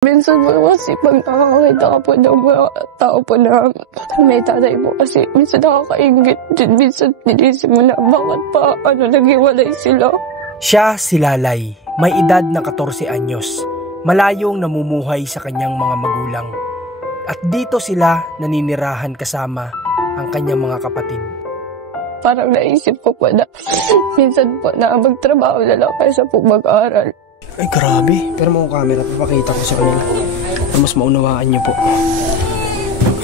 Minsan po kasi pag nakakakita ka po ng mga tao po na may tatay po kasi minsan nakakaingit din. Minsan nilisip mo na bakit pa naghiwalay sila. Siya si Lalay, may edad na 14 anyos. Malayong namumuhay sa kanyang mga magulang. At dito sila naninirahan kasama ang kanyang mga kapatid. Parang naisip ko po na minsan po na magtrabaho na lang kaysa po mag-aral. Ay grabe, pero mga camera, papakita ko sa kanila na mas maunawaan nyo po.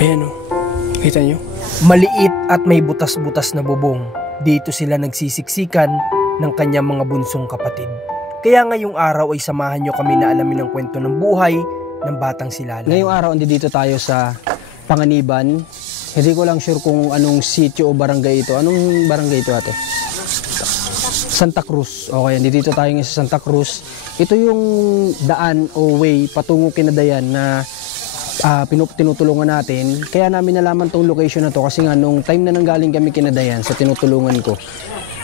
Ayan o, kita nyo? Maliit at may butas-butas na bubong. Dito sila nagsisiksikan ng kanyang mga bunsong kapatid. Kaya ngayong araw ay samahan nyo kami na alamin ang kwento ng buhay ng batang si Lalay. Ngayong araw, dito tayo sa Panganiban. Hindi ko lang sure kung anong sitio o barangay ito. Anong barangay ito, ate? Santa Cruz. Okay, dito tayo ngayon sa Santa Cruz. Ito yung daan o way patungo Kinadayan na tinutulungan natin. Kaya namin nalaman tong location na to kasi nga nung time na nanggaling kami Kinadayan sa tinutulungan ko,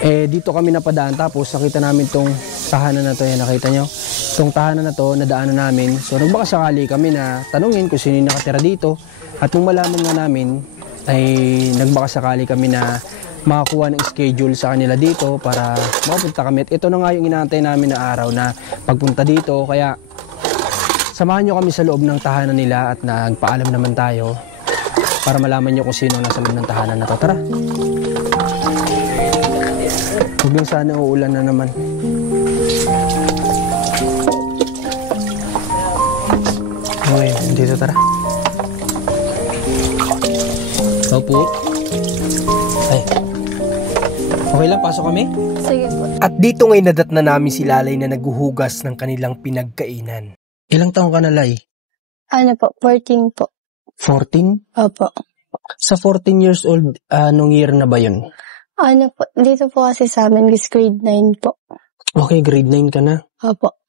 dito kami napadaan tapos nakita namin tong tahanan na to. Yan, nakita nyo? Itong tahanan na to, nadaanan namin. So nagbakasakali kami na tanungin kung sino yung nakatira dito. At nung malaman nga namin, ay nagbakasakali kami na makakuha ng schedule sa kanila dito para makapunta kami. At ito na nga yung inaantay namin na araw na pagpunta dito. Kaya samahan nyo kami sa loob ng tahanan nila at nagpaalam naman tayo para malaman nyo kung sino nasa loob ng tahanan na to. Tara! Huwag lang sana uulan na naman. Okay, dito tara. Opo. Ay. Okay lang, pasok kami? Sige po. At dito ngayon nadat na namin si Lalay na naguhugas ng kanilang pinagkainan. Ilang taong ka na, Lay? Ano po, 14 po. 14? Opo. Sa 14 years old, anong year na ba yun? Ano po, dito po kasi sa amin is grade 9 po. Okay, grade 9 ka na. Opo.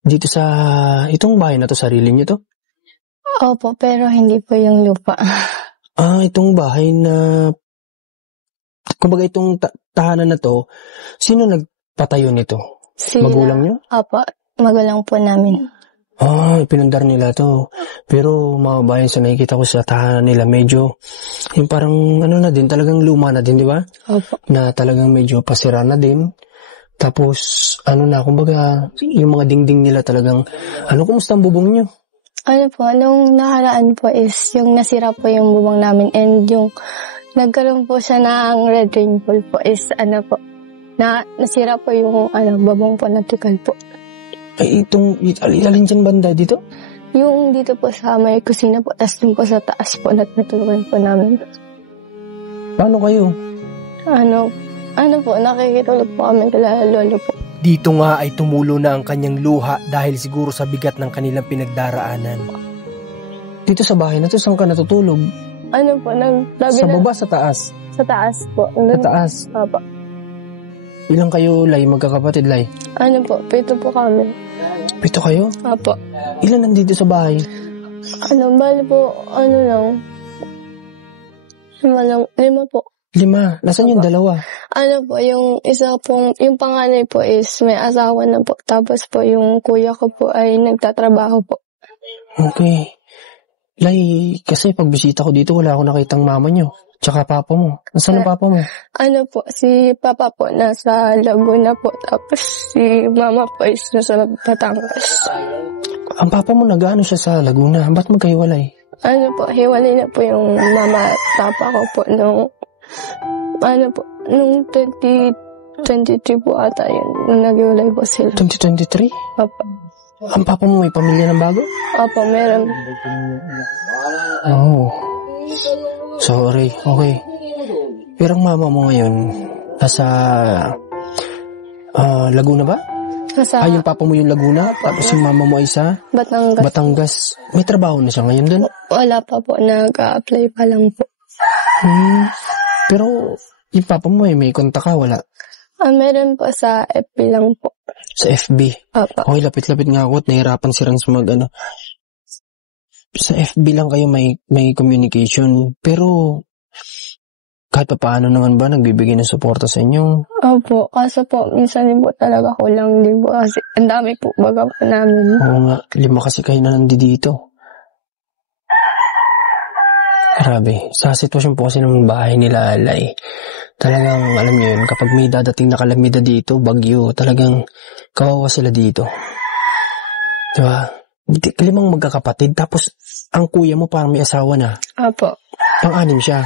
Dito sa, itong bahay na to, sarili nyo to? Opo, pero hindi po yung lupa. Itong bahay na, kumbaga itong tahanan na to, sino nagpatayo nito? Magulang nyo? Opo, magulang po namin. Pinundar nila to. Pero mga bayan sa nakikita ko sa tahanan nila, medyo, yung parang ano na din, talagang luma na din, di ba? Opo. Na talagang medyo pasira na din. Tapos, kumbaga, yung mga dingding nila talagang, kumusta ang bubong nyo? Ano po, nung nakaraan po is, yung nasira po yung bubong namin and yung nagkaroon po siya ng red rainfall po is, nasira po yung, bubong po na tikal po. Ay, alin dyan banda dito? Yung dito po sa may kusina po, tas dun po sa taas po, natutulungan po namin. Paano kayo? Po, nakikitulog po kami kala lolo po. Dito nga ay tumulo na ang kanyang luha dahil siguro sa bigat ng kanilang pinagdaraanan. Dito sa bahay na to, saan ka natutulog? Sa baba, sa taas? Sa taas po. Sa taas? Opo. Ilang kayo, Lay, magkakapatid, Lay? 7 po kami. 7 kayo? Opo. Ilan nandito sa bahay? Bali po, lang. 5 po. 5? Nasaan yung dalawa? Yung isa pong, yung panganay po is may asawa na po. Tapos po yung kuya ko po ay nagtatrabaho po. Okay. Lay, kasi pagbisita ko dito, wala akong nakitang mama nyo. Tsaka papa mo. Nasaan ang papa mo? Si papa po nasa Laguna po. Tapos si mama po is nasa Batangas. Ang papa mo nag-ano siya sa Laguna? Ba't magkahiwalay? Hiwalay na po yung mama at papa ko po nung, nung 2023 po ata yun. Nung naghiwalay po sila. 2023? Opo. Ang papa mo may pamilya ng bago? Opo, meron. Oh. Sorry, okay. Pero ang mama mo ngayon, nasa Laguna ba? Yung papa mo yung Laguna, tapos yung mama mo ay sa Batangas. May trabaho na siya ngayon dun? Wala pa po, nag-a-apply pa lang po. Pero yung papa mo may kontak ka, wala? Meron po sa FB lang po. Sa FB? Opo. Okay, lapit-lapit nga ako at nahirapan si Rans sa FB lang kayo may communication. Pero kahit paano naman ba nagbibigay ng suporta sa inyo? Opo, kaso po, minsan din po talaga kulang din po kasi ang dami po baga po namin. Oo nga, 5 kasi kayo na nandito. Grabe, sa sitwasyon po kasi ng bahay nila Alay, talagang alam niyo yun, kapag may dadating na kalamidad dito, bagyo, talagang kawawa sila dito. Diba? 5 magkakapatid, tapos ang kuya mo parang may asawa na. Opo. Pang-6 siya.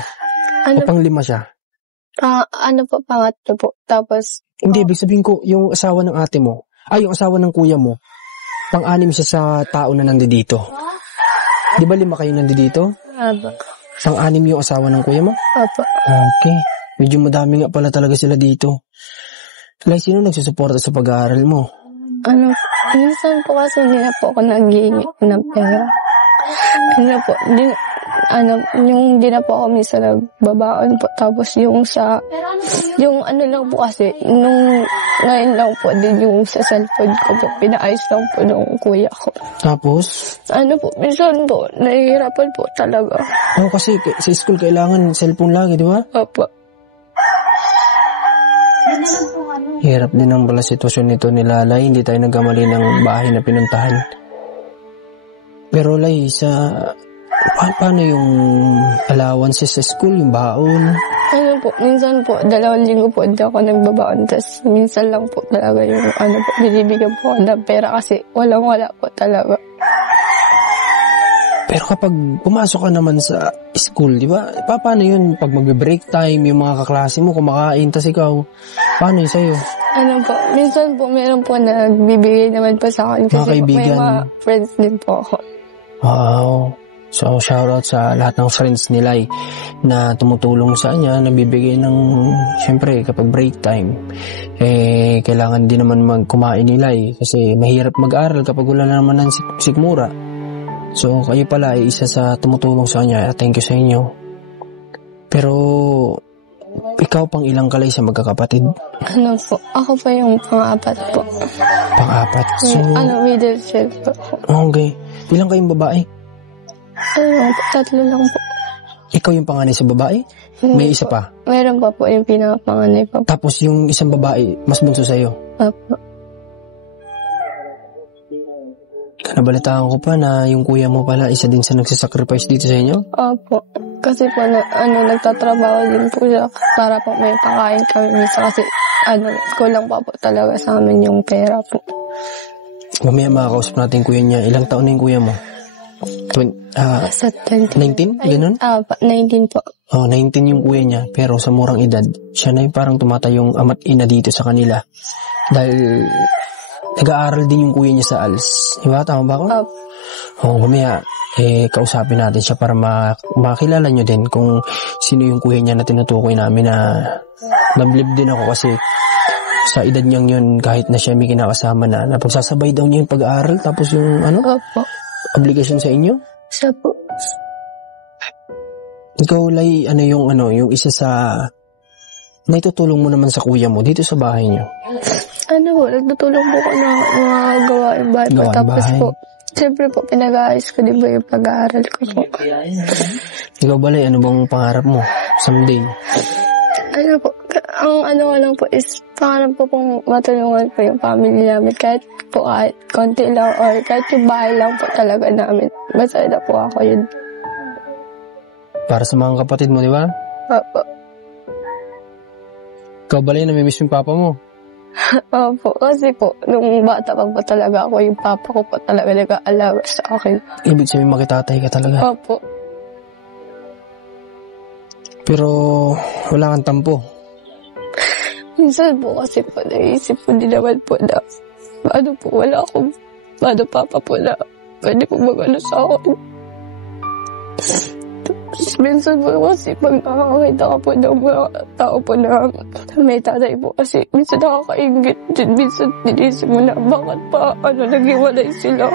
Ano, O pang-5 siya. ano po, pangatlo po. Tapos, Hindi, ibig sabihin ko, yung asawa ng ate mo, yung asawa ng kuya mo, pang-6 siya sa tao na nandito. Di ba 5 kayo nandito? opo. Pang-6 yung asawa ng kuya mo? Opo. Okay. Medyo madami nga pala talaga sila dito. Like, sino nagsusuporta sa pag-aaral mo? Ano, minsan po kasi hindi na po ako nag-iingi ng pera. Yung di na po ako minsan nagbabaon po. Tapos yung lang po kasi, ngayon lang po din yung sa cellphone ko po, pinaayos lang po ng kuya ko. Tapos? Minsan po, nahihirapan po talaga. Kasi sa school kailangan cellphone lagi, di ba? Opo. Hirap din ang pala sitwasyon nito ni Lalay. Hindi tayo nagkamali ng bahay na pinuntahan. Pero Lay, paano yung allowances sa school, yung baon? Minsan po, 2 linggo po hindi ako nagbabaon. Tapos minsan lang po talaga yung binibigyan po ako ng pera kasi walang-wala po talaga. Pero kapag pumasok ka naman sa school, di ba? Paano yun? Pag mag-break time, yung mga kaklase mo kumakain, tas ikaw, paano yun sa'yo? Minsan po, meron po na nagbibigay naman po sa akin. Kasi po, may mga friends din po ako. Wow. So, shoutout sa lahat ng friends nila na tumutulong sa kanya, nabibigay ng, syempre, kapag break time, kailangan din naman kumain nila kasi mahirap mag-aral kapag wala na naman ng sikmura. So, kayo pala ay isa sa tumutulong sa kanya. Thank you sa inyo. Pero, ikaw pang ilang kalay sa magkakapatid? Ako pa yung pang-4 po. Pang-4? So, middle child po. Okay. Ilang kayong babae? 3 lang po. Ikaw yung panganay sa babae? May isa pa? Meron pa po yung pinakapanganay pa po. Tapos yung isang babae, mas bunso sa'yo? Opo. Nabalitaan ko pa na yung kuya mo pala isa din sa nagsasacrifice dito sa inyo? Opo. Kasi po, nagtatrabaho din po siya para po may pakain kami minsan kasi kulang pa po talaga sa amin yung pera po. Mamaya makakausap natin kuya niya. Ilang taon na yung kuya mo? Sa 20. 19? Ganun? 19 po. 19 yung kuya niya. Pero sa murang edad, siya na yung parang tumatayong ama't ina dito sa kanila. Dahil nag-aaral din yung kuya niya sa ALS. Diba? Tama ba ako? Mamaya, kausapin natin siya para makilala nyo din kung sino yung kuya niya na tinutukoy namin na nablib din ako kasi sa edad niyang yun, kahit na siya may kinakasama na napagsasabay daw niya yung pag-aaral tapos yung Opo. Obligation sa inyo? Siya po. Ikaw, Lay, yung isa sa naitutulong mo naman sa kuya mo dito sa bahay niyo? Nagtutulong po ko na mga gawain bahay po. Tapos po, siyempre po, pinag-aayos ko din ba yung pag-aaral ko po. Ikaw ba, Lay, ano bang pangarap mo someday? Ang lang po is, pangarap po pong matulungan po yung family namin. Kahit konti lang or kahit yung bahay lang po talaga namin. Masaya na po ako yun. Para sa mga kapatid mo, di ba? Opo. Ikaw ba, Lay, namimiss yung papa mo? Opo, kasi po, nung bata pa po talaga ako, yung papa ko po talaga nag-aalaga sa akin. Ibig sabihin makitatay ka talaga? Opo. Pero wala kang tampo? Minsan po kasi po, naisip po din naman po na, wala akong, papa po na, pwede po mag-ano sa akin. Minsan po kasi pag nakakakita ka po ng mga tao po na may tatay po kasi minsan nakakaingit din. Minsan tinisip mo na bakit pa naghiwalay sila.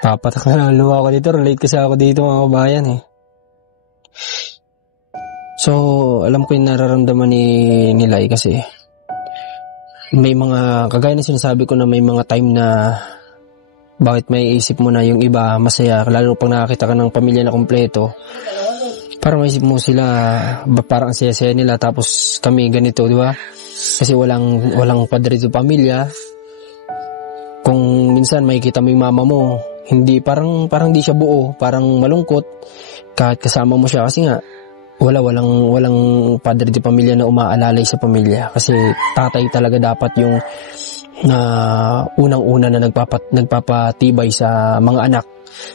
Papatak na luwa ko dito. Relate kasi ako dito mga kabayan eh. So, alam ko yung nararamdaman ni Lai kasi may mga, kagaya na sinasabi ko na may mga time na Bakit may isip mo na yung iba masaya, lalo pag nakakita ka ng pamilya na kompleto, parang maisip mo sila, parang ang saya-saya nila, tapos kami ganito, di ba? Kasi walang padre sa pamilya. Kung minsan makikita mo yung mama mo, hindi, parang di siya buo, parang malungkot, kahit kasama mo siya, kasi nga, walang padre di pamilya na umaalalay sa pamilya. Kasi tatay talaga dapat yung unang-una na nagpapatibay sa mga anak.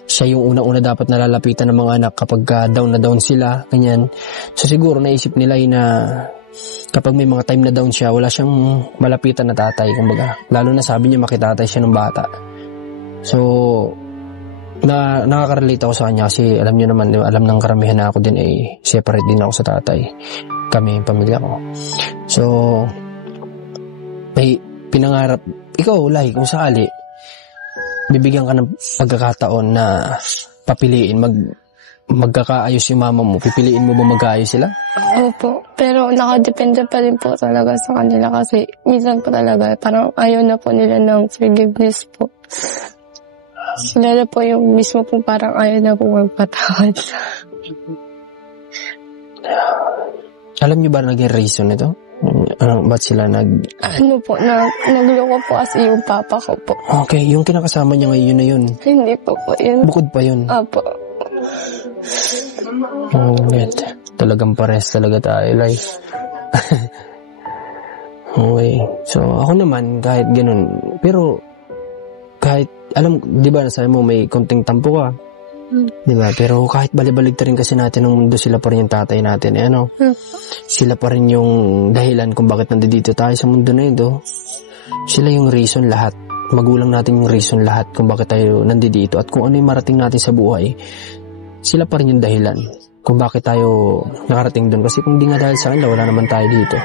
Siya yung unang-una dapat nalalapitan ng mga anak kapag down na down sila, ganyan. So siguro naisip nila na kapag may mga time na down siya, wala siyang malapitan na tatay, kumbaga. Lalo na sabi niya makitatay siya ng bata. So nakaka-relate ako sa kanya kasi alam niyo naman, alam ng karamihan na ako din separate din ako sa tatay. Kami, yung pamilya ko. So may pinangarap, ikaw, Lai, kung sakali, bibigyan ka ng pagkakataon na papiliin, magkakaayos yung mama mo, pipiliin mo ba magkaayos sila? Opo, pero nakadepende pa rin po talaga sa kanila kasi minsan po talaga parang ayaw na po nila ng forgiveness po. Sila na po yung mismo po parang ayaw na po magpatawad. Alam niyo ba naging reason ito? Ba't sila Ano po, nagloko po kasi yung papa ko po. Okay, yung kinakasama niya ngayon, yun na yun? Hindi po yun. Bukod pa yun? Opo. Oh, net. Talagang pares talaga tayo, Lai. Okay. So, ako naman, kahit ganun, pero, kahit, di ba, nasabi mo, may konting tampo ka. Di ba? Pero kahit balik-balik rin kasi natin ng mundo, sila pa rin yung tatay natin. Sila pa rin yung dahilan kung bakit nandito tayo sa mundo na ito. Sila yung reason lahat. Magulang natin yung reason lahat kung bakit tayo nandito. At kung ano yung marating natin sa buhay, sila pa rin yung dahilan kung bakit tayo nakarating doon. Kasi kung di nga dahil sa kanila, wala naman tayo dito.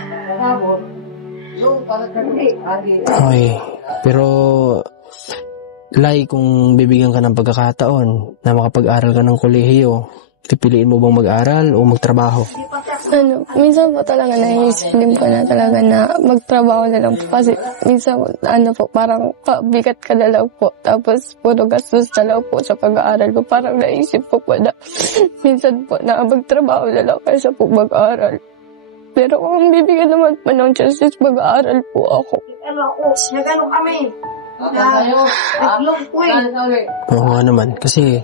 Okay. Pero Lai, kung bibigyan ka ng pagkakataon na makapag-aral ka ng kolehiyo, pipiliin mo bang mag-aral o magtrabaho? Minsan po talaga naisip din po na talaga na magtrabaho na lang po kasi minsan po, parang bigat ka na lang po tapos puro gastos na lang po sa pag-aaral ko. Parang naisip po na minsan po na magtrabaho na lang kaysa po mag-aral. Pero kung bibigyan naman po ng chances, mag-aaral po ako. Nagano kami? Oo nga naman. Kasi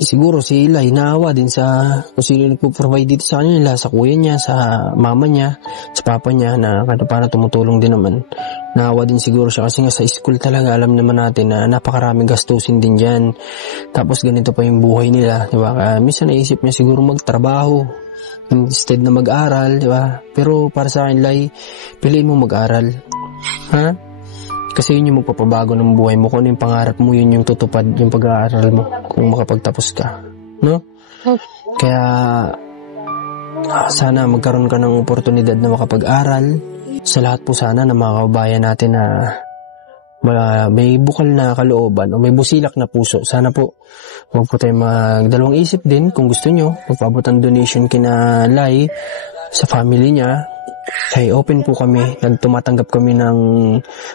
siguro si Eli naawa din sa kung sino nagpo-provide dito sa kanila, sa kuya niya, sa mama niya, sa papa niya na kada paano tumutulong din naman. Naawa din siguro siya kasi nga sa school talaga alam naman natin na napakaraming gastusin din dyan. Tapos ganito pa yung buhay nila, di ba? Kaya minsan naisip niya siguro magtrabaho instead na mag-aral, di ba? Pero para sa akin, Eli, piliin mo mag-aral. Ha? Kasi yun yung magpapabago ng buhay mo. Kung ano yung pangarap mo, yun yung tutupad yung pag-aaral mo kung makapagtapos ka. No? Kaya sana magkaroon ka ng oportunidad na makapag-aral. Sa lahat po sana ng mga kababayan natin na may bukal na kalooban o may busilak na puso. Sana po huwag po tayo magdalawang isip din kung gusto nyo. Magpaabot ang donation kina Lai sa family niya. Kaya open po kami, tumatanggap kami ng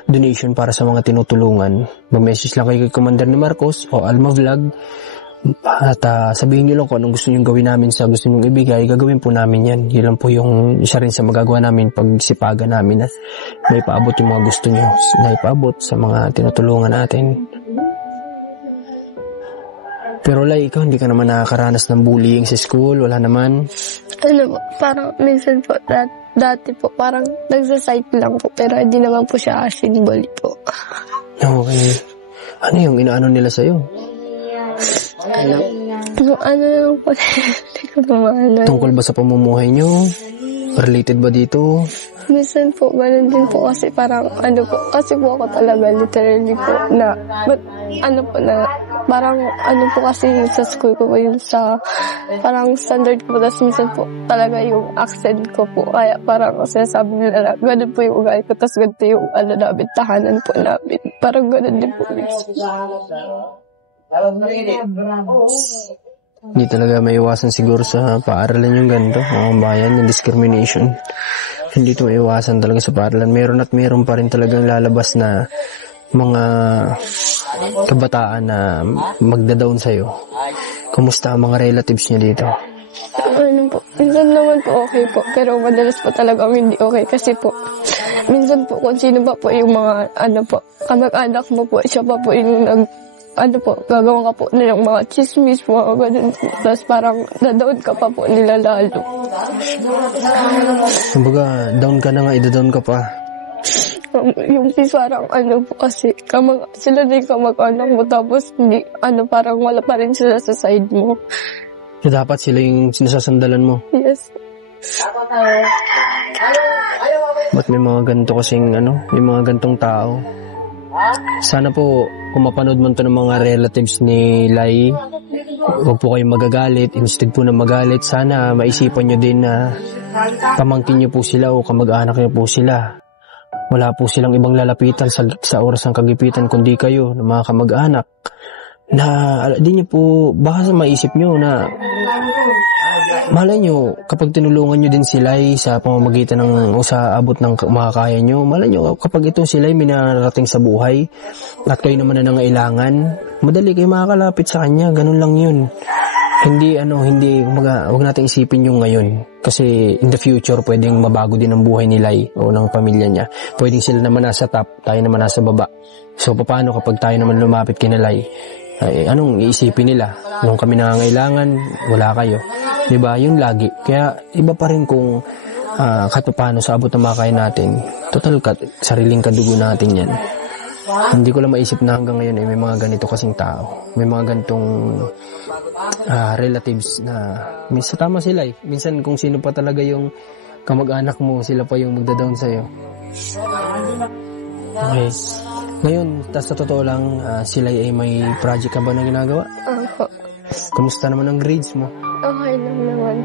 donation para sa mga tinutulungan. Mag-message lang kayo kay Commander ni Marcos o Alma Vlog at sabihin nyo lang kung anong gusto nyo gawin namin sa gusto nyo ibigay, gagawin po namin yan. Yun lang po yung isa rin sa magagawa namin pag sipagan namin na may paabot yung mga gusto nyo na ipaabot sa mga tinutulungan natin. Pero Lai, ikaw hindi ka naman nakakaranas ng bullying sa school? Wala naman? Parang minsan po dati po parang nagsasite lang po pero hindi naman po siya symbol po. Okay. Ano yung inaano nila sa'yo? Yung ano lang po, hindi ko naman. Tungkol ba sa pamumuhay nyo? Related ba dito? Minsan po, ganun din po kasi parang kasi po ako talaga literally po na, parang po kasi sa school ko po yun sa, parang standard ko po, tapos minsan po talaga yung accent ko po, kaya parang sinasabi nila na ganun po yung ugali ko, tapos ganito yung namin, tahanan po namin, parang ganun din po. Hindi talaga may iwasan siguro sa paaralan yung ganito, mga bayan, yung discrimination. Hindi ito maiwasan talaga sa paaralan. Meron pa rin talagang lalabas na mga kabataan na magda-down sa'yo, kumusta ang mga relatives niya dito? Ano po, minsan naman po okay po, pero madalas po talagang hindi okay kasi po, minsan po kung sino ba po yung mga, kamag-anak mo po, siya pa po yung gagawa ka po nilang mga chismis, mga ganun po. Tapos parang na-down ka pa po nila lalo. Kumbaga, down ka na nga, ida-down ka pa. Yung parang po kasi, sila din kamag-anak mo, tapos hindi, parang wala pa rin sila sa side mo. So, dapat sila yung sinasasandalan mo. Yes. Ba't may mga ganito kasing may mga gantong tao? Sana po, kung mapanood mo ito ng mga relatives ni Lai, huwag po kayong magagalit. Instead po na magalit, sana maisipan nyo din na pamangkin nyo po sila o kamag-anak nyo po sila. Wala po silang ibang lalapitan sa oras ng kagipitan kundi kayo ng mga kamag-anak. Na di nyo po, baka maisip nyo na malay nyo, kapag tinulungan nyo din sila sa pamamagitan ng o sa abot ng makakaya nyo, malay nyo, kapag itong sila may nararating sa buhay at kayo naman na nangailangan, madali kayo makakalapit sa kanya, ganun lang yun. Hindi, huwag natin isipin yung ngayon. Kasi in the future, pwedeng mabago din ang buhay ni Lai o ng pamilya niya. Pwedeng sila naman nasa top, tayo naman nasa baba. So, paano kapag tayo naman lumapit kay Lai? Anong iisipin nila? Nung kami nangangailangan, wala kayo. Diba? Yun lagi. Kaya iba pa rin kung kahit paano sa abot na makakaya natin. Total, sariling kadugo natin yan. Hindi ko lang maisip na hanggang ngayon may mga ganito kasing tao. May mga ganitong relatives na minsan tama sila eh. Minsan kung sino pa talaga yung kamag-anak mo, sila pa yung magda-down sa'yo. Okay. Ngayon, sa totoo lang, sila ay may project ka ba na ginagawa? Opo. Kamusta naman ang grades mo? Okay lang naman.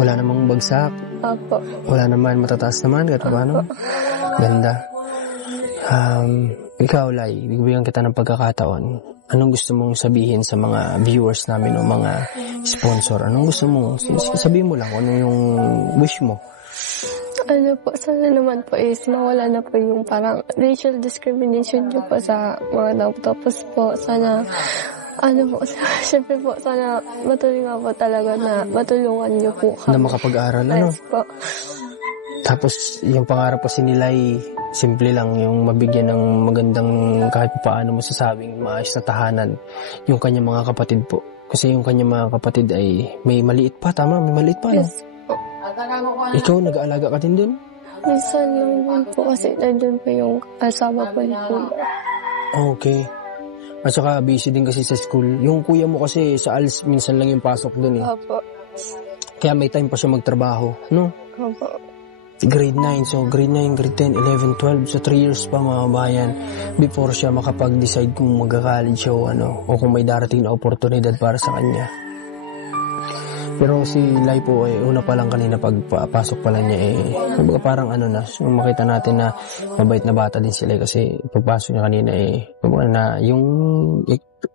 Wala namang bagsak? Opo. Wala naman matataas naman? Kahit paano? Ganda. Ikaw, Lai, bibigyan kita ng pagkakataon. Anong gusto mong sabihin sa mga viewers namin o mga sponsor? Anong gusto mo? Sabihin mo lang ano yung wish mo. Sana naman po is mawala na po yung parang racial discrimination nyo po sa mga tao. Tapos po, sana, syempre po, sana matuloy nga po talaga na matulungan nyo po kami. Na makapag-aaral, Yes po. Tapos, yung pangarap kasi nila ay simple lang, yung mabigyan ng magandang kahit paano masasabing maayos na tahanan yung kanyang mga kapatid po. Kasi yung kanyang mga kapatid ay may maliit pa, tama? May maliit pa, Yes po. Ikaw, nag-aalaga ka din dun? Minsan lang po kasi nandun po yung asawa po ni Kuya. Okay. At saka busy din kasi sa school. Yung kuya mo kasi sa ALS, minsan lang yung pasok dun eh. Opo. Kaya may time pa siya magtrabaho, no? Opo. Grade 9, so grade 9, grade 10, 11, 12, so 3 years pa mga bayan before siya makapag-decide kung mag-college siya o kung may darating na oportunidad para sa kanya. Pero si Lai po una pa lang kanina pagpasok pa lang niya parang yung makita natin na mabait na bata din sila kasi pagpasok niya kanina na yung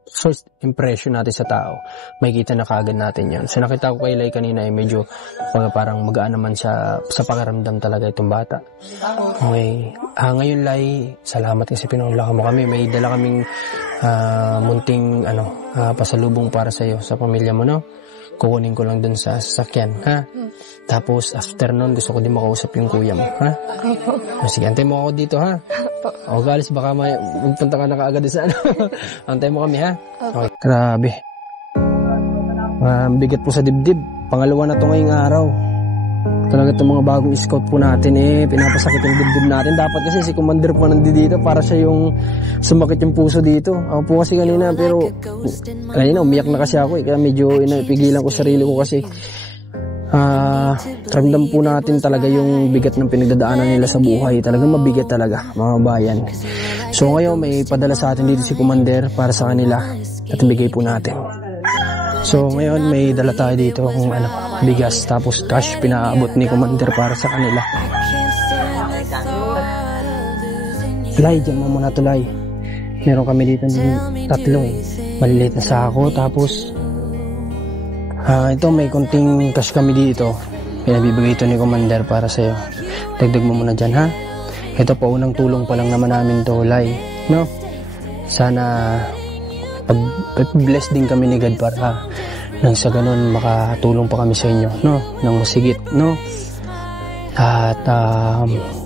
first impression natin sa tao, makikita na kaagad natin yan. So nakita ko kay Lai kanina medyo parang magaan naman siya sa pakiramdam talaga itong bata. Okay. Ngayon Lai, salamat kasi pinunulakan mo kami. May dala kaming munting pasalubong para sa iyo, sa pamilya mo, no? Kukunin ko lang dun sa sasakyan, ha? Tapos, after nun, gusto ko din makausap yung kuya mo, ha? Sige, antay mo ako dito, ha? O, galis, baka magpunta ka na kaagad sa Antay mo kami, ha? Okay. Grabe. Bigat po sa dibdib. Pangalawa na to ngayong araw. Talaga itong mga bagong scout po natin pinapasakit yung dibdib natin. Dapat kasi si Commander po nandito para siya yung sumakit yung puso dito. Ako po kasi kanina, pero kanina umiyak na kasi ako kaya medyo inapigilan ko sarili ko kasi ramdam po natin talaga yung bigat ng pinagdadaanan nila sa buhay. Talagang mabigat talaga, mga bayan. So ngayon may padala sa atin dito si Commander para sa kanila at ibigay po natin. So ngayon may dala tayo dito kung bigas tapos cash pinaabot ni Commander para sa kanila. Lai, dyan mo muna to Lai. Meron kami dito tatlo maliliit na sako tapos ito may konting cash kami dito. Pinabibigay ito ni Commander para sa'yo. Dagdag mo muna dyan ha. Ito pa unang tulong pa lang naman namin to Lai, no? sana pag-bless din kami ni God para nang sa ganun makatulong pa kami sa inyo, no? Nang masigit, no? At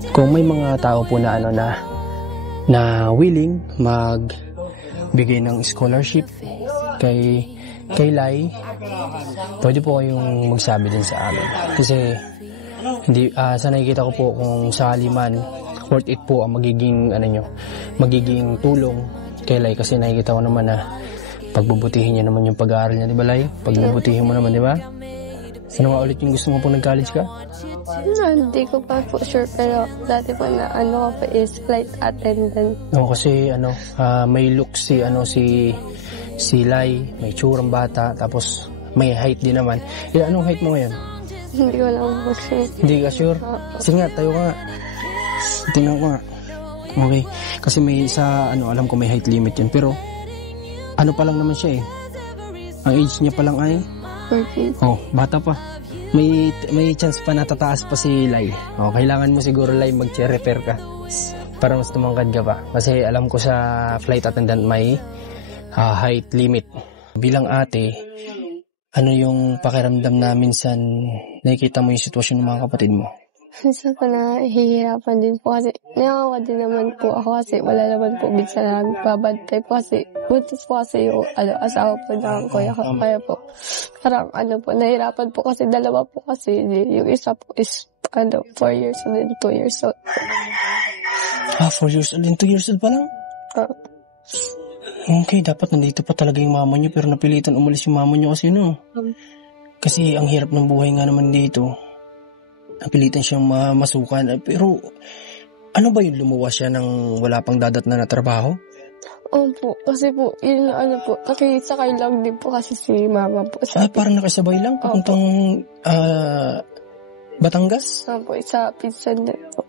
kung may mga tao po na na willing magbigay ng scholarship kay Lai, pwede po kayong magsabi din sa amin. Kasi hindi sa nakikita ko po kung sakali man worth it po ang magiging tulong kay Lai, kasi nakikita ko naman na pagbubutihin niya naman yung pag-aaral niya, di ba Lai? Pagbubutihin mo naman, di ba? Ano nga ulit yung gusto mo pong nag-college ka? Hindi ko pa po sure, pero dati po na ko pa is flight attendant. No, kasi may look si Lai, may tsurang bata, tapos may height din naman. Anong height mo ngayon? Hindi ko lang po sure. Hindi ka sure? Sige nga, tayo ka nga. Tingnan ko nga. Okay. Kasi may alam ko may height limit yun. Pero, pa lang naman siya eh. Ang age niya pa lang ay? 14. Oh, bata pa. May chance pa na tataas pa si Lai. Oh, kailangan mo siguro Lai mag-repair ka. Para mas tumangkad ka pa. Kasi alam ko sa flight attendant may height limit. Bilang ate, ano yung pakiramdam na minsan nakikita mo yung sitwasyon ng mga kapatid mo? Minsan po nahihirapan din po kasi nakakawa din naman po ako kasi wala naman po minsan nagbabantay po kasi buntis po kasi yung asawa po ng kuya ko. Kaya po parang po nahihirapan po kasi dalawa po kasi yung isa po is 4 years old and 2 years old. 4 years old and 2 years old pa lang? Okay, dapat nandito pa talaga yung mama niyo pero napilitan umalis yung mama niyo kasi Kasi ang hirap ng buhay nga naman dito. Napilitan siyang masukan. Pero ano ba yung lumuwas siya ng wala pang dadatnan na trabaho? Opo, kasi po, yun po, nakisakay lang din po kasi si mama po. Parang nakasabay lang papuntang Batangas? Opo, sa pinsan din po.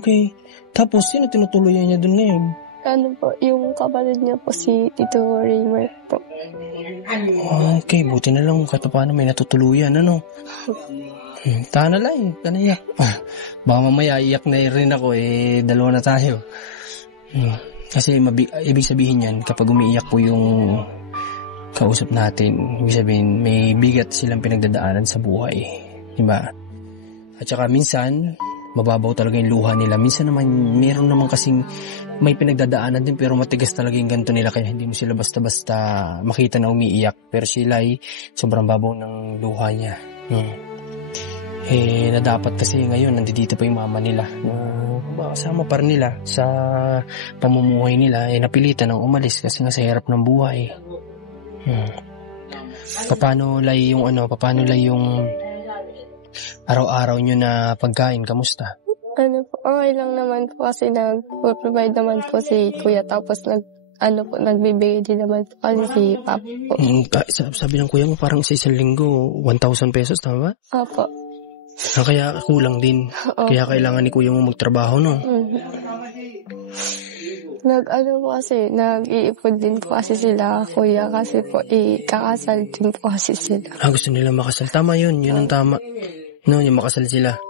Okay. Tapos, sino tinutuloyan niya dun ngayon? Yung kapatid niya po, si Tito Raymer po. Okay, buti na lang kahit paano may natutuluyan, Tahan na lang, kanayak. Baka mamaya iyak na rin ako, dalawa na tayo. Kasi ibig sabihin yan, kapag umiiyak po yung kausap natin, ibig sabihin may bigat silang pinagdadaanan sa buhay. Diba? At saka minsan, mababaw talaga yung luha nila. Minsan naman, meron naman kasing may pinagdadaanan din pero matigas talaga yung ganito nila kaya hindi mo sila basta-basta makita na umiiyak. Pero sila ay sobrang babaw ng luha niya. Na dapat kasi ngayon nandito pa yung mama nila kasama pa rin nila sa pamumuhay nila, napilitan ng umalis kasi nga sa hirap ng buhay. Paano lay yung araw-araw nyo na pagkain, kamusta? Okay lang naman po kasi nag-provide naman po si kuya tapos nagbibigay din naman po kasi si papa po. Sabi ng kuya mo parang sa isang linggo 1,000 pesos, tama ba? Opo. Kaya kulang din. Kaya kailangan ni kuya mo magtrabaho, no? Nag-iipon din po kasi sila, kuya, kasi po kakasal din po kasi sila. Gusto nila makasal. Tama yun ang tama. No, yung makasal sila.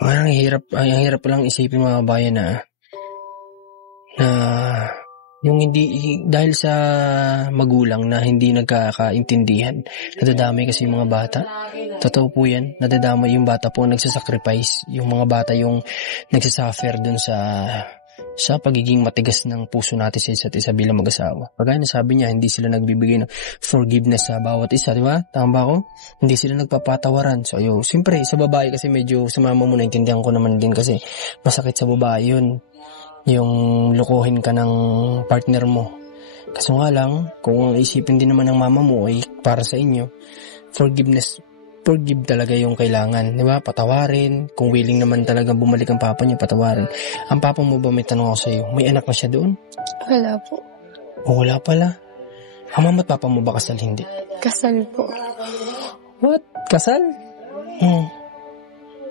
Ang hirap lang isipin mga bayan na yung hindi, dahil sa magulang na hindi nagkakaintindihan, nadadamay kasi yung mga bata. Totoo po yan, nadadamay yung bata po, nagsasacrifice. Yung mga bata yung nagsasuffer dun sa pagiging matigas ng puso natin sa isa't isa bilang mag-asawa. Kagaya na sabi niya, hindi sila nagbibigay ng forgiveness sa bawat isa, di ba? Tama ba ako? Hindi sila nagpapatawaran. So, siyempre, sa babae kasi medyo sa mama mo, naintindihan ko naman din kasi masakit sa babae yun. Yung lukuhin ka ng partner mo. Kaso nga lang, kung isipin din naman ng mama mo ay para sa inyo, forgive talaga yung kailangan, di ba? Patawarin. Kung willing naman talaga bumalik ang papa niya, patawarin. Ang papa mo ba, may tanong ako sa'yo, may anak na siya doon? Wala po. Wala pala. Ang mama at papa mo ba kasal? Hindi. Kasal po. What? Kasal?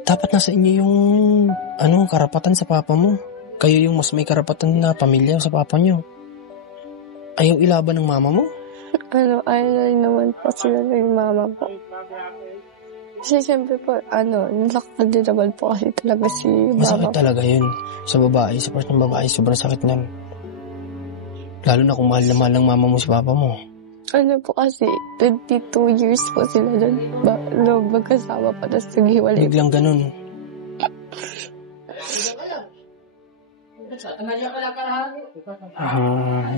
Dapat nasa inyo yung karapatan sa papa mo. Kayo yung mas may karapatan na pamilya sa papa nyo. Ayaw ilaban ng mama mo? Ayaw na rin naman po sila ng mama po. Kasi siyempre po, nasaktan din naman po kasi talaga si Masakit mama. talaga yun sa babae, sa part ng babae, sobrang sakit nun. Lalo na kung mahal na mahal ng mama mo si papa mo. Ano po kasi, 22 years po sila doon. Magkasama pa, tapos naghiwalay. Biglang ganun.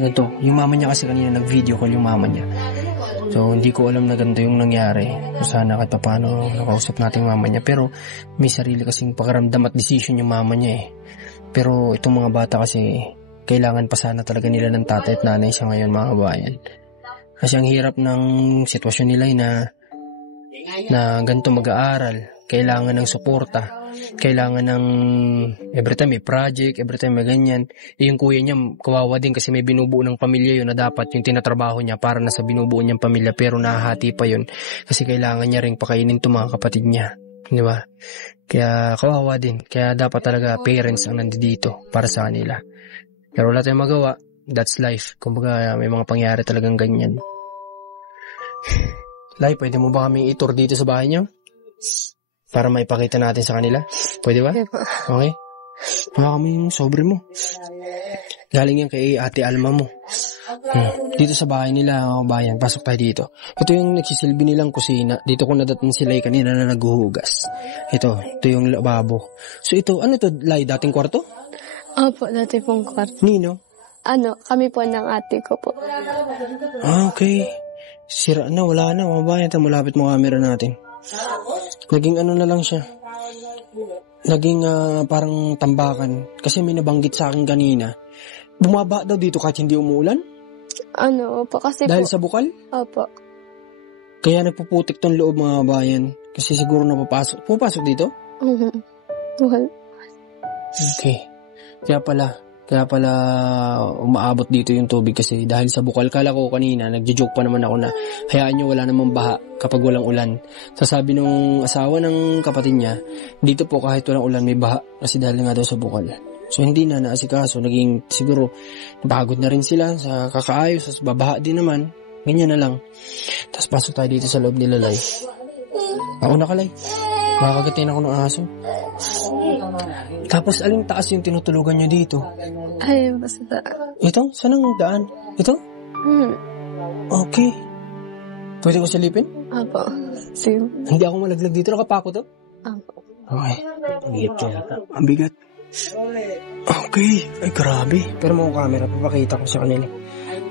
Ito, yung mama niya kasi kanina nag-video call yung mama niya. So, hindi ko alam na ganito yung nangyari. Sana kahit paano nakausap natin yung mama niya. Pero, may sarili kasing pakiramdam at decision yung mama niya eh. Pero, itong mga bata kasi, kailangan pa sana talaga nila ng tatay at nanay sa ngayon, mga kabayan. Kasi ang hirap ng sitwasyon nila na ganito mag-aaral. Kailangan ng suporta. Kailangan ng every time may project, every time may ganyan. Yung kuya niya, kawawa din kasi may binubuo ng pamilya yun na dapat yung tinatrabaho niya para nasa binubuo niyang pamilya pero nahahati pa yun. Kasi kailangan niya ring pakainin itong mga kapatid niya. Di ba? Kaya kawawa din. Kaya dapat talaga parents ang nandito para sa kanila. Pero wala tayong magawa. That's life. Kumbaga may mga pangyari talagang ganyan. Lai, pwede mo ba kaming itur dito sa bahay niyo? Para maipakita natin sa kanila? Pwede ba? Okay? Baka kami yung sobre mo. Galing yan kay Ate Alma mo. Dito sa bahay nila, bayan, pasok tayo dito. Ito yung nagsisilbi nilang kusina. Dito ko nadatnan sila kanina na naghuhugas. Ito yung lababo. So ito, ano to, Lai, dating kwarto? Opo, dati pong kwarto. Nino? Kami po ng ate ko po. Okay. Sira na, wala na. Mga bayan, malapit mo camera natin. Naging na lang siya. Naging parang tambakan. Kasi may nabanggit sa akin kanina. Bumaba daw dito kahit hindi umuulan? Opo, kasi Dahil po. sa bukal? Opo. Kaya nagpuputik tong loob mga bayan. Kasi siguro napapasok. Pupasok dito? Well, Okay. Kaya pala umaabot dito yung tubig kasi dahil sa bukal. Kala ko kanina, nagjo-joke pa naman ako na hayaan nyo wala namang baha kapag walang ulan. Sasabi nung asawa ng kapatid niya, dito po kahit walang ulan may baha kasi dahil nga daw sa bukal. So hindi na naasikaso, naging siguro napagod na rin sila sa kakaayos, sa babaha din naman. Ganyan na lang. Tapos pasok tayo dito sa loob nila, Lai. Ako na ka, Lai. Makakagatin ako ng aso. Tapos aling taas yung tinutulugan nyo dito? ay, basta. Ito? Saan ang daan? Ito? Okay. Pwede ko silipin? Opo. Sige. Hindi ako malaglag dito. Nakapako to? Opo. Okay. Ang bigat. Okay. Ay, grabe. Pero mga camera, papakita ko sa kanila.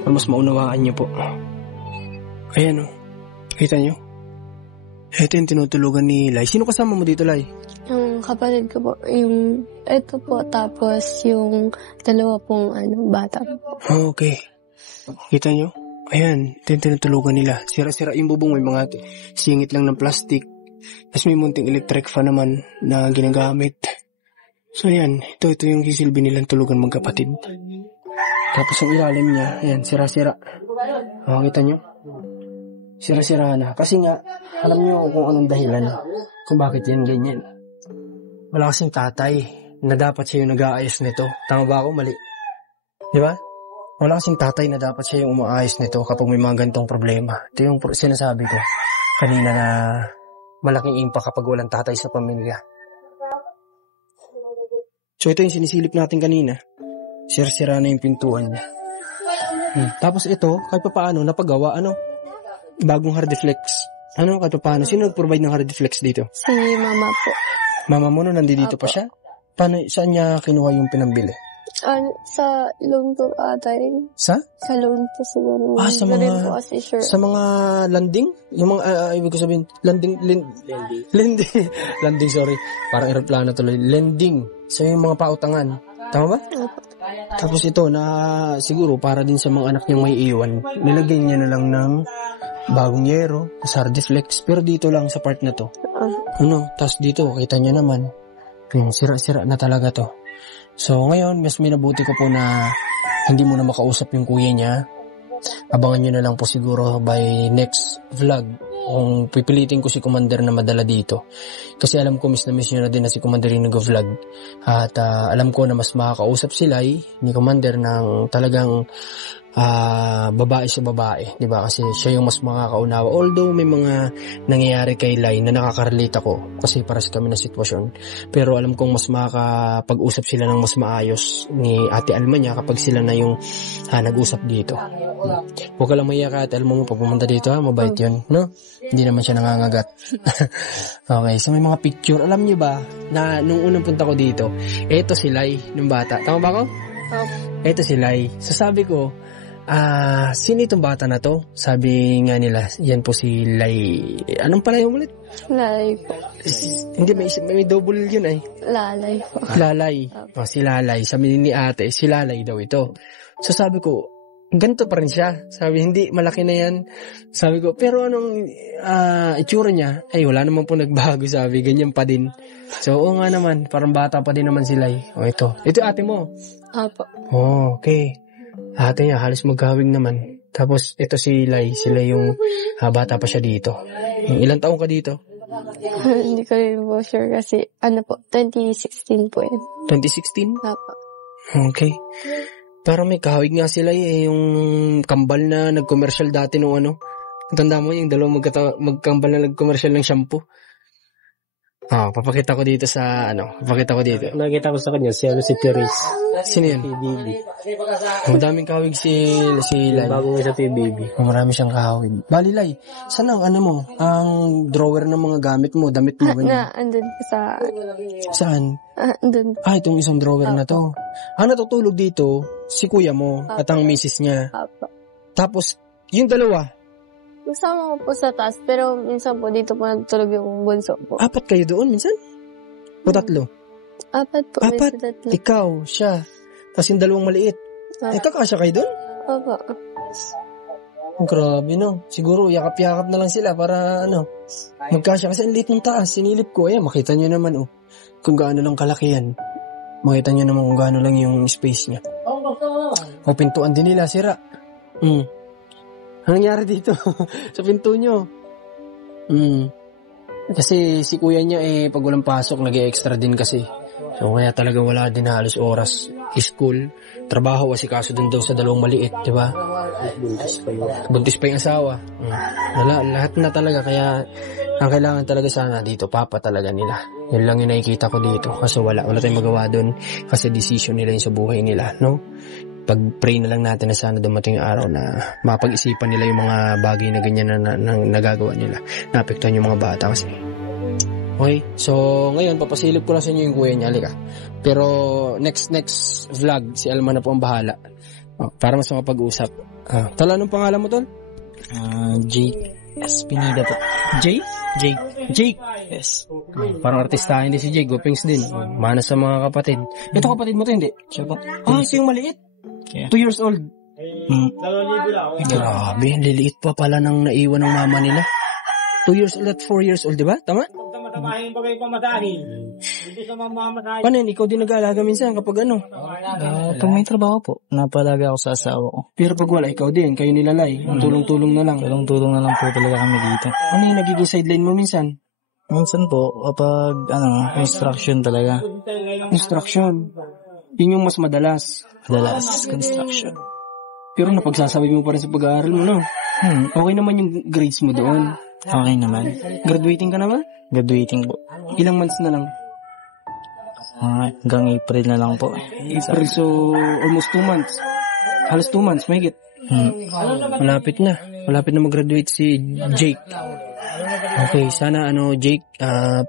Para mas maunawaan nyo po. Ayan o. Kita nyo? Ito yung tinutulugan ni Lai. Sino kasama mo dito, Lai? Yung kapatid ko po, ito po, tapos yung dalawa pong bata po. Okay. Kita nyo? Ayan, ito yung tinutulugan nila. Sira-sira yung bubong, may mga singit lang ng plastic. Tapos may munting electric fan naman na ginagamit. So ayan, ito yung sisilbi nilang tulugan magkapatid. Tapos ang ilalim niya, ayan, sira-sira. Kita nyo? Sira-sira na. Kasi nga, alam nyo kung anong dahilan kung bakit yan ganyan. Wala kasing tatay na dapat siya yung nag-aayos nito. Tama ba ako? Mali. Di ba? Wala kasing tatay na dapat siya yung umaayos nito kapag may mga ganitong problema. Ito yung sinasabi ko kanina na malaking impact kapag walang tatay sa pamilya. So ito yung sinisilip natin kanina. Sira-sira na yung pintuan niya. Tapos ito, kahit pa paano, napagawa, bagong hard flex. Kahit pa paano, sino nag-provide ng hard flex dito? Si mama po. Mama mo nandito pa siya? Paano, saan niya kinuha yung pinambili? Sa loan po ata rin. Sa? Sa loan po siguro. Sa Hindi rin mga, po kasi sure. sa mga landing? Yung mga, ibig ko sabihin, landing. Landing, sorry. Parang aeroplano tuloy. Landing. So yung mga pautangan. Tama ba? Tapos ito na siguro para din sa mga anak niyang may iwan, nilagay niya na lang ng bagong yero, sardiflex, pero dito lang sa part na to. Tapos dito, kita niya naman, sira-sira na talaga to. So ngayon, mas minabuti ko po na hindi mo na makausap yung kuya niya. Abangan nyo na lang po siguro by next vlog kung pipilitin ko si Commander na madala dito. Kasi alam ko miss na niya na din na si Commander yung nag-vlog. At alam ko na mas makakausap sila ni Commander ng talagang babae sa babae, 'di ba? Kasi siya yung mas makakaunawa. Although may mga nangyayari kay Lai na nakaka-relate ako kasi pares kami na sitwasyon. Pero alam kong mas makakapag-usap sila ng mas maayos ni Ate Alma niya kapag sila na yung nag-usap dito. Huwag ka lang maiyak kay Ate Alma mo pag pumunta dito, mabait 'yun, no? Hindi naman siya nangangagat. Okay, so may mga picture. Alam niyo ba na nung unang punta ko dito, eto si Lai ng bata. Tama ba ako? Eto si Lai. So sabi ko, sino itong bata na to? Sabi nga nila, yan po si Lai. Anong pala yung ulit? Lalay po. Hindi, may double yun ay. Lalay po. Lalay. Si Lalay. Sabi ni ate, si Lalay daw ito. So sabi ko, ganito pa rin siya. Sabi, hindi, malaki na yan. Sabi ko, pero anong itsura niya? Ay, wala naman po nagbago, sabi. Ganyan pa din. So, oo nga naman. Parang bata pa din naman si Lai. O, ito. Ito ate mo. Apo. Oh, okay. Ate niya, halos magkahawig naman. Tapos, ito si Lai. Sila yung bata pa siya dito. Ilang taong ka dito? Hindi ko rin po sure kasi, 2016 po yun. 2016? Apo. Okay. Parang may kahawig nga sila yung kambal na nag-commercial dati nung Tanda mo yung dalawang magkambal na nag-commercial ng shampoo. Papakita ko dito sa papakita ko dito. Nakita ko sa kanya, si Therese. Sino yan? Baby. Madaming kahawig si Lai. Bago nga sa baby. Marami siyang kahawig. Bali, Lai, saan ang ang drawer ng mga gamit mo, damit mo? Andun po sa... Saan? Andun. Itong isang drawer na to. Ang natutulog dito, si kuya mo at ang misis niya. Apo. Tapos, yung dalawa, Kasama ko po sa taas, pero minsan po dito po natutulog yung bunso po. 4 kayo doon minsan? O 3? 4 po. 4? Minsan 3. Ikaw, siya. Tapos yung dalawang maliit. Kakasya kayo doon? Opo. Grabe, no? Siguro, yakap-yakap na lang sila para, magkasya. Kasi ang liit ng taas, sinilip ko. Ayan, makita nyo naman, kung gaano lang kalaki yan. Makita nyo naman kung gaano lang yung space niya. Pintuan din nila, sira. Anong nangyari dito? Sa pinto nyo? Kasi si kuya niya pag walang pasok, nag-extra din kasi. So kaya talaga wala din halos oras. School, trabaho, asikaso dun daw sa dalawang maliit, di ba? Buntis pa yung asawa. Lahat na talaga, kaya ang kailangan talaga sana dito, papa talaga nila. Yun lang yung nakikita ko dito. Kasi wala tayong magawa dun. Kasi decision nila yung sa buhay nila, no? Pag-pray na lang natin na sana dumating yung araw na mapag-isipan nila yung mga bagay na ganyan na nagagawa nila. Naapektuhan yung mga bata kasi. Okay? So, ngayon, papasilip ko lang sa inyo yung kuya niya. Halika. Pero, next vlog, si Alma na po ang bahala. Para mas makapag-usap. Tala, anong pangalan mo, tol? Jake Espinida po. Jake? Yes. Parang artistahin din si Jake. Gopings din. Mana sa mga kapatid. Ito kapatid mo to, hindi? Siya po. Ito yung maliit. Yeah. 2 years old. Grabe, liliit pa pala nang naiwan ng mama nila. 2 years old at 4 years old, di ba? Tama? Paano yun? Ikaw din nag-aalaga minsan kapag Pag may trabaho po, napalaga ako sa asawa ko. Pero pag wala, ikaw din. Kayo nilalay. Tulong-tulong na lang. Tulong-tulong na lang po talaga kami dito. Ano yung nagiging sideline mo minsan? Minsan po, kapag construction talaga. Instruction. Yun yung mas madalas. Madalas, construction. Pero napagsasabi mo pa rin sa pag-aaral mo, no? Okay naman yung grades mo doon. Okay naman. Graduating ka na ba? Graduating po. Ilang months na lang? Hanggang April na lang po. April, so almost 2 months. Halos 2 months, may git. Malapit na. Malapit na mag-graduate si Jake. Okay, sana Jake,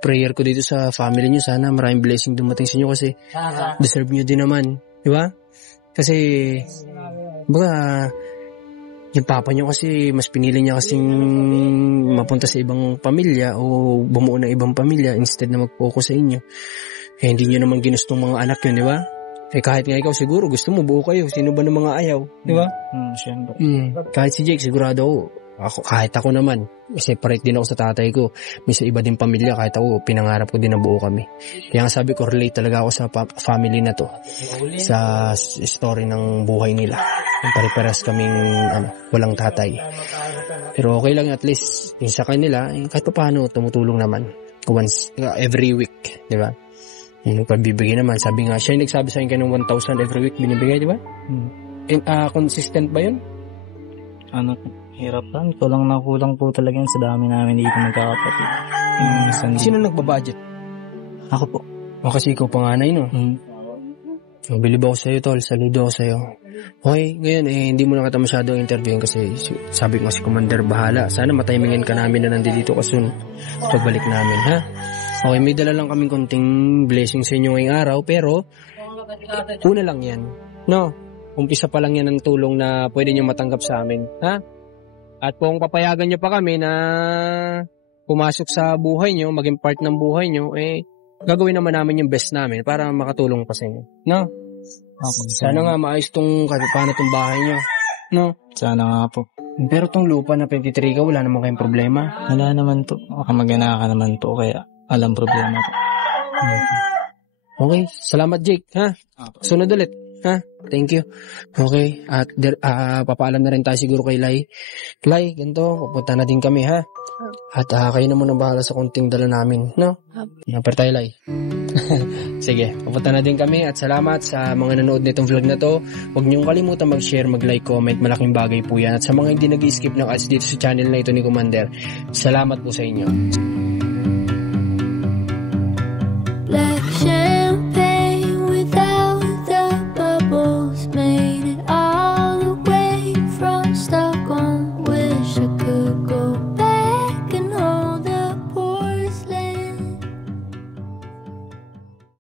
prayer ko dito sa family niyo. Sana maraming blessing dumating sa inyo kasi deserve niyo din naman. Di ba? Kasi, yung papa niyo kasi mas pinili niya kasing mapunta sa ibang pamilya o bumuo ng ibang pamilya instead na mag-focus sa inyo. Hindi niyo naman ginustong mga anak yun, di ba? Kahit nga ikaw siguro gusto mo buo kayo. Sino ba ng mga ayaw? Di ba? Siyempre. Kahit si Jake sigurado kahit ako naman, separate din ako sa tatay ko. May sa iba din pamilya, kahit ako, pinangarap ko din na buo kami. Kaya nga sabi ko, relate talaga ako sa family na to. Sa story ng buhay nila. Pare-paras kaming walang tatay. Pero okay lang at least, yung sa kanila, kahit pa paano, tumutulong naman. Once, every week, di ba? Yung pagbibigay naman, sabi nga, siya yung nagsabi sa akin ng 1,000 every week binibigay, di ba? Consistent ba yun? Ano po, hirapan. Kulang na kulang po talaga yun sa dami namin dito magkakapatid. Sino nagbabudget? Ako po. O kasi ikaw panganay, no? Bilib ako sa'yo, tol. Saludo ako sa'yo. Okay, ngayon, hindi mo na kita masyadong interviewin kasi sabi ko si Commander bahala. Sana matimingin ka namin na nandito ka soon. Pagbalik namin, ha? Okay, may dala lang kaming konting blessing sa inyo ngayong araw, pero una lang yan. No? Umpisa pa lang yan ng tulong na pwede nyo matanggap sa amin, ha? At kung papayagan nyo pa kami na pumasok sa buhay nyo, maging part ng buhay nyo, gagawin naman namin yung best namin para makatulong pa sa inyo. No? Sana nga maayos tong paano tong bahay nyo. No? Sana nga po. Pero tong lupa na 23 ka, wala naman kayong problema. Wala naman po. Kamag-anak ka naman po kaya alam problema po. Okay, salamat Jake, ha? Sunod ulit, ha? Thank you. Okay, at papaalam na rin tayo siguro kay Lai. Lai, ganito, pupunta na din kami, ha? At kayo na muna bahala sa konting dala namin, no? Napper tayo, Lai. Sige, pupunta na din kami at salamat sa mga nanood nitong vlog na to. Huwag niyong kalimutan mag-share, mag-like, comment, malaking bagay po yan. At sa mga hindi nag-skip ng ads dito sa channel na ito ni Commander, salamat po sa inyo.